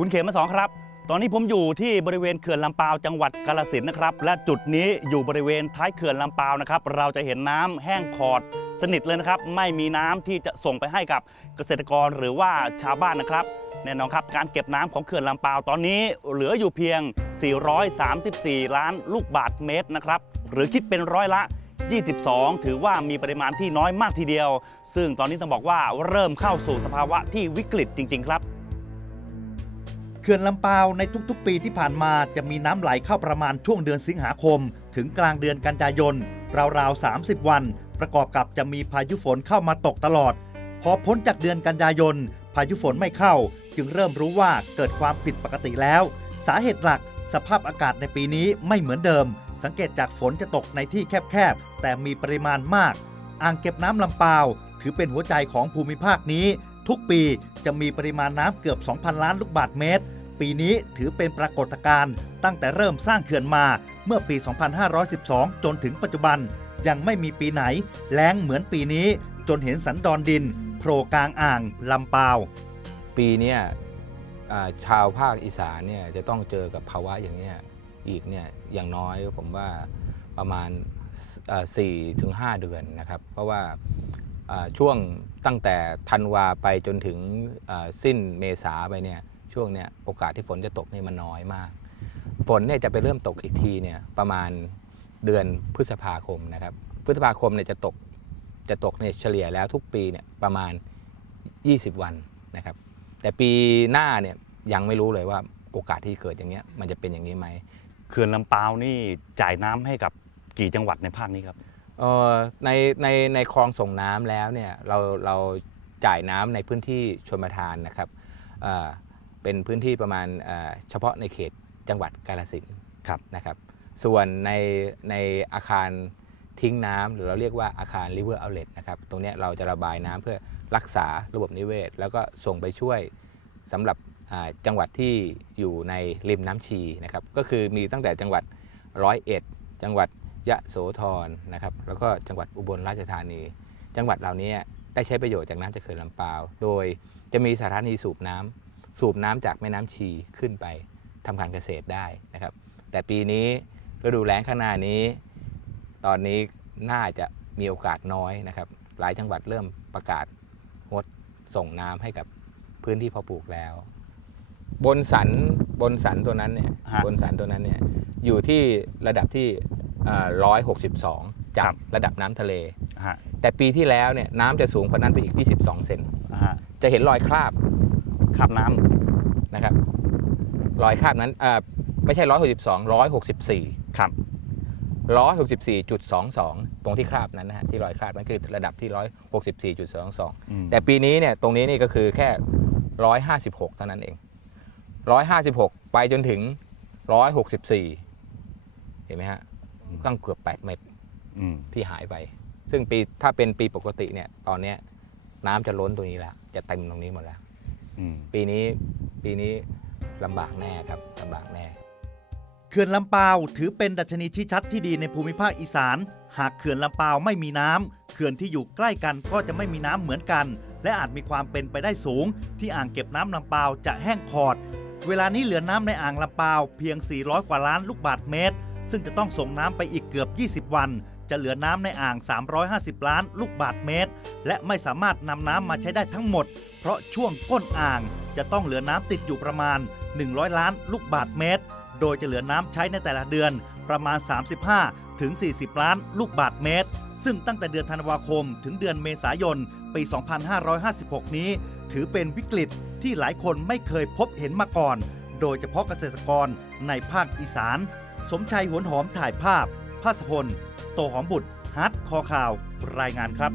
คุณเขมมาสองครับ ตอนนี้ผมอยู่ที่บริเวณเขื่อนลำปาวจังหวัดกาฬสินนะครับ และจุดนี้อยู่บริเวณท้ายเขื่อนลำปาวนะครับ เราจะเห็นน้ำแห้งขอดสนิทเลยนะครับ ไม่มีน้ำที่จะส่งไปให้กับเกษตรกรหรือว่าชาวบ้านนะครับแน่นอนครับ การเก็บน้ำของเขื่อนลำปาวตอนนี้เหลืออยู่เพียง 434 ล้านลูกบาทเมตรนะครับ หรือคิดเป็นร้อยละ 22 ถือว่ามีปริมาณที่น้อยมากทีเดียว ซึ่งตอนนี้ต้องบอกว่าเริ่มเข้าสู่สภาวะที่วิกฤตจริง ๆ ครับ ขื่อนลำปาวในทุกๆ ปีที่ผ่านมาจะมีน้ำไหลเข้าประมาณช่วงเดือนสิงหาคม ถึงกลางเดือนกันยายนราวๆ 30 วัน ประกอบกับจะมีพายุฝนเข้ามาตกตลอด พอพ้นจากเดือนกันยายน พายุฝนไม่เข้า จึงเริ่มรู้ว่าเกิดความผิดปกติแล้ว สาเหตุหลัก สภาพอากาศในปีนี้ไม่เหมือนเดิม สังเกตจากฝนจะตกในที่แคบๆ แต่มีปริมาณมาก อ่างเก็บน้ำลำปาว ถือเป็นหัวใจของภูมิภาคนี้ ทุกปีจะมีปริมาณน้ำเกือบ 2,000 ล้านลูกบาศก์เมตร ปีนี้ถือเป็นปรากฏการณ์ตั้งแต่เริ่มสร้างเขื่อนมาเมื่อปี 2512 จนถึงปัจจุบัน ยังไม่มีปีไหน แล้งเหมือนปีนี้จนเห็นสันดอนดินโผล่กลางอ่างลำปาว ปีนี้ชาวภาคอีสานเนี่ยจะต้องเจอกับภาวะอย่างนี้อีกเนี่ยอย่างน้อยผมว่าประมาณสี่ถึงห้าเดือนนะครับ เพราะว่าช่วงตั้งแต่ธันวาไปจนถึงสิ้นเมษาไปเนี่ย ช่วงเนี้ยโอกาสที่ฝนจะตกนี่มันน้อยมาก ฝนเนี่ยจะไปเริ่มตกอีกทีเนี่ยประมาณเดือนพฤษภาคมนะครับ พฤษภาคมเนี่ยจะตกจะตกเนี่ยเฉลี่ยแล้วทุกปีเนี่ยประมาณ 20 วันนะครับ แต่ปีหน้าเนี่ยยังไม่รู้เลยว่าโอกาสที่เกิดอย่างเนี้ยมันจะเป็นอย่างนี้ไหมเขื่อนลำปาวนี่จ่ายน้ำให้กับกี่จังหวัดในภาคนี้ครับ เอ่อในในในคลองส่งน้ำแล้วเนี่ยเราเราจ่ายน้ำในพื้นที่ชนประทานนะครับเอ่อ เป็นพื้นที่ประมาณเอ่อเฉพาะในเขตจังหวัดกาฬสินธุ์ครับนะครับ ส่วนในในอาคารทิ้งน้ำหรือเราเรียกว่าอาคาร river outlet นะครับ ตรงเนี้ยเราจะระบายน้ำเพื่อรักษาระบบนิเวศ แล้วก็ส่งไปช่วยสำหรับอ่าจังหวัดที่อยู่ในริมน้ำชีนะครับ ก็คือมีตั้งแต่จังหวัดร้อยเอ็ดจังหวัดยะโสธรนะครับ แล้วก็จังหวัดอุบลราชธานี จังหวัดเหล่านี้ได้ใช้ประโยชน์จากน้ำจากเขื่อนลำปาว โดยจะมีสถานีสูบน้ำ สูบน้ำจากแม่น้ำชีขึ้นไปทำการเกษตรได้นะครับ แต่ปีนี้ฤดูแล้งข้างหน้านี้ ตอนนี้น่าจะมีโอกาสน้อยนะครับ หลายจังหวัดเริ่มประกาศงดส่งน้ำให้กับพื้นที่เพาะปลูกแล้ว บนสันบนสันตัวนั้นเนี่ยฮะบนสันตัวนั้นเนี่ยอยู่ที่ระดับที่ร้อยหกสิบสองจาครักบระดับน้ำทะเลฮะแต่ปีที่แล้วเนี่ยน้ำจะสูงกว่านั้นไปอีก 22 เซนฮะจะเห็นรอยคราบ คราบน้ำนะครับรอยคราบนั้นเอ่อไม่ใช่162 164ครับ164.22ตรงที่คราบนั้นนะฮะที่รอยคราบนั้นคือระดับที่164.22อืมแต่ปีนี้เนี่ยตรงนี้นี่ก็คือแค่156เท่านั้นเอง156ไปจนถึง164เห็นไหมฮะตั้งเกือบ8เมตรอืมที่หายไป ซึ่งปีถ้าเป็นปีปกติเนี่ยตอนเนี้ยน้ำจะล้นตรงนี้แล้ว จะเต็มตรงนี้หมดแล้วอืม ปีนี้ปีนี้ลำบากแน่ครับลำบากแน่เขื่อนลำปาวถือเป็นดัชนีชี้ชัดที่ดีในภูมิภาคอีสาน หากเขื่อนลำปาวไม่มีน้ำเขื่อนที่อยู่ใกล้กันก็จะไม่มีน้ำเหมือนกัน และอาจมีความเป็นไปได้สูง ที่อ่างเก็บน้ำลำปาวจะแห้งขอด เวลานี้เหลือน้ำในอ่างลำปาวเพียง 400 กว่าล้านลูกบาศก์เมตร ซึ่งจะต้องส่งน้ำไปอีกเกือบ 20 วัน จะเหลือน้ำในอ่าง 350 ล้านลูกบาศเมตร และไม่สามารถนำน้ำมาใช้ได้ทั้งหมด เพราะช่วงก้นอ่างจะต้องเหลือน้ำติดอยู่ประมาณ 100 ล้านลูกบาศเมตร โดยจะเหลือน้ำใช้ในแต่ละเดือนประมาณ 35 ถึง 40 ล้านลูกบาศเมตร ซึ่งตั้งแต่เดือนธันวาคม ถึงเดือนเมษายน ปี 2556 นี้ ถือเป็นวิกฤตที่หลายคนไม่เคยพบเห็นมาก่อน โดยเฉพาะเกษตรกรในภาคอีสาน สมชัยหวนหอมถ่ายภาพ ภาสพล โตหอมบุตรฮัทคอข่าว รายงานครับ